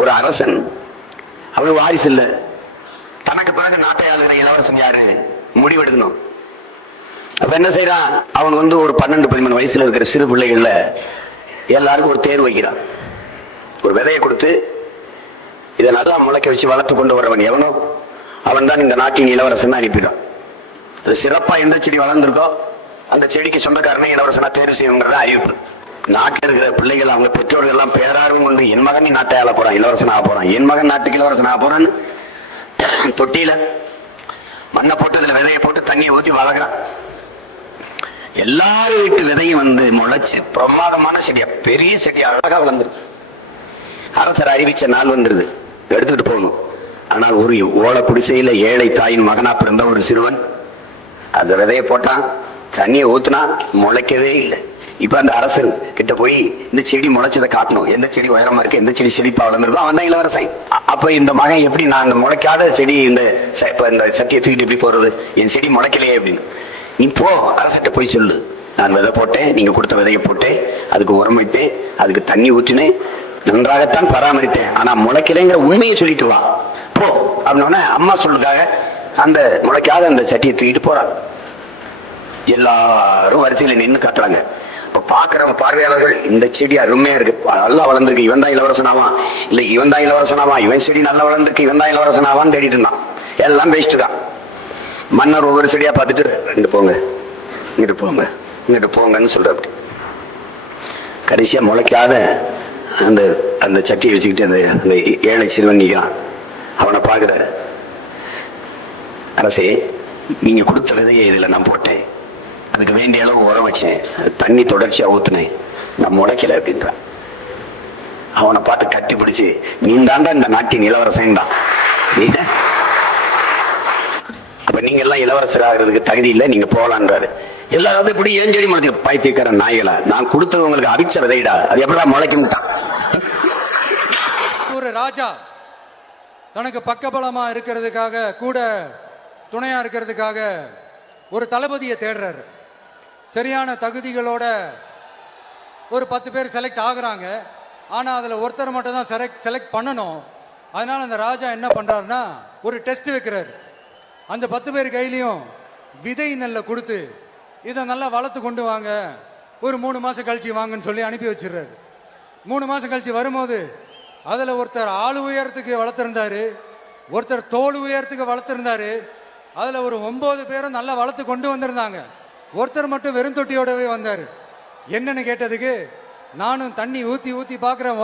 ஒரு அரசன், அவனுக்கு வாரிசு இல்லை, தனக்கு பிறகு நாட்டை ஆளுகிற இளவரசன் யாரு முடிவெடுக்கணும். அப்ப என்ன செய்யறான், அவன் ஒரு 12-13 வயசுல இருக்கிற சிறு பிள்ளைகள்ல எல்லாருக்கும் ஒரு தேர்வு வைக்கிறான். ஒரு விதையை கொடுத்து இதை நல்லா முளைக்க வச்சு வளர்த்து கொண்டு வரவன் எவனோ அவன் தான் இந்த நாட்டின் இளவரசன் அனுப்பிடுறான். அது சிறப்பா எந்த செடி வளர்ந்துருக்கோ அந்த செடிக்கு சொந்தக்காரனை இளவரசனா தேர்வு செய்யணுங்கிறத அறிவிப்பு. நாட்டில் இருக்கிற பிள்ளைகள் அவங்க பெற்றோர்கள் எல்லாம் பேரார்வம் கொண்டு, என் மகன் நீ நாட்டை ஆள போறான், இளவரசன் ஆக போறான், என் மகன் நாட்டுக்கு இளவரசன் ஆக போறான்னு தொட்டியில மண்ணை போட்டு அதுல விதையை போட்டு தண்ணியை ஊற்றி வளர்க்குறான். எல்லாரும் வீட்டு விதையும் முளைச்சு பிரமாதமான செடியா, பெரிய செடியா அழகா வளர்ந்துருது. அரசர் அறிவிச்ச நாள் வந்துருது, எடுத்துக்கிட்டு போகணும். ஆனால் ஒரு ஓலை குடிசையில ஏழை தாயின் மகனா பிறந்த ஒரு சிறுவன் அந்த விதையை போட்டான், தண்ணியை ஊத்துனா முளைக்கவே இல்லை. இப்ப அந்த அரசன் கிட்ட போய் இந்த செடி முளைச்சதை காட்டணும், எந்த செடி உயரமா இருக்கு, எந்த செடி செழிப்பா வளர்ந்துருக்கும், அவன் தான் இளவரசன். அப்ப இந்த மகன் எப்படி, நான் இந்த முளைக்காத செடி இந்த சட்டியை தூக்கிட்டு எப்படி போறது, என் செடி முளைக்கலையே அப்படின்னு. நீ போ, அரசிட்ட போய் சொல்லு, நான் விதை போட்டேன், நீங்க கொடுத்த விதையை போட்டேன், அதுக்கு உரம் வைத்தேன், அதுக்கு தண்ணி ஊற்றினேன், நன்றாகத்தான் பராமரித்தேன், ஆனா முளைக்கலைங்கிற உண்மையை சொல்லிட்டு வா போ அப்படின்னா அம்மா சொல்லுக்காக அந்த முளைக்காத அந்த சட்டியை தூக்கிட்டு போறான். எல்லாரும் வரிசையில நின்று காட்டுறாங்க. இப்ப பாக்குறவங்க பார்வையாளர்கள், இந்த செடி அருமையா இருக்கு, நல்லா வளர்ந்துருக்கு, இவன் தான் இளவரசனாவா, இல்ல இவன் தான் இளவரசனாவா, இவன் செடி நல்லா வளர்ந்துருக்கு, இவன் தான் இளவரசனாவான்னு தேடிட்டு இருந்தான். எல்லாம் பேசிட்டு இருக்கான். மன்னர் ஒவ்வொரு செடியா பார்த்துட்டு, இங்கிட்டு போங்க, இங்கிட்டு போங்க, இங்கிட்டு போங்கன்னு சொல்ற. அப்படி கடைசியா முளைக்காத அந்த அந்த சட்டியை வச்சுக்கிட்டு அந்த ஏழை சிறுவன் நிற்கிறான். அவனை பார்க்கிறாரு. அரசே, நீங்க கொடுத்த விதையை இதுல நான் போட்டேன், அதுக்கு வேண்டிய அளவு உரம் வச்சேன், தண்ணி தொடர்ச்சியா ஊத்துனேன், நான் முளைக்கல அப்படின்றான். அவனை பார்த்து கட்டி பிடிச்சு, நீ தாண்டா இந்த நாட்டின் இளவரசன் தான், அப்ப நீங்க எல்லாம் இளவரசர் ஆகிறதுக்கு தகுதி இல்லை, நீங்க போகலான்றாரு. எல்லாரும் இப்படி ஏன் செடி முளைச்சு, பைத்தியக்கார நாய்களா, நான் கொடுத்தது உங்களுக்கு அவிச்ச விதைடா, அது எப்படா முளைக்கும். ஒரு ராஜா தனக்கு பக்கபலமா இருக்கிறதுக்காக, கூட துணையா இருக்கிறதுக்காக ஒரு தளபதியை தேடுறாரு. சரியான தகுதிகளோட ஒரு 10 பேர் செலக்ட் ஆகுறாங்க. ஆனா அதுல ஒருத்தர் மட்டும் தான் செலக்ட் பண்ணணும். அதனால அந்த ராஜா என்ன பண்றாருன்னா ஒரு டெஸ்ட் வைக்கிறாரு. அந்த 10 பேர் கையிலையும் விதை நெல்லை கொடுத்து, இதை நல்லா வளர்த்து கொண்டு வாங்க, ஒரு 3 மாசம் கழிச்சு வாங்கன்னு சொல்லி அனுப்பி வச்சிடுறாரு. 3 மாசம் கழிச்சு வரும்போது அதுல ஒருத்தர் ஆளு உயரத்துக்கு வளர்த்திருந்தாரு, ஒருத்தர் தோல் உயரத்துக்கு வளர்த்திருந்தாரு. அதுல ஒரு 9 பேரும் நல்லா வளர்த்து கொண்டு வந்திருந்தாங்க. ஒருத்தர் மட்டும் வெறும் தொட்டியோடவே வந்தாரு. என்னன்னு கேட்டதுக்கு, நானும் தண்ணி ஊத்தி ஊத்தி பாக்குறேன்,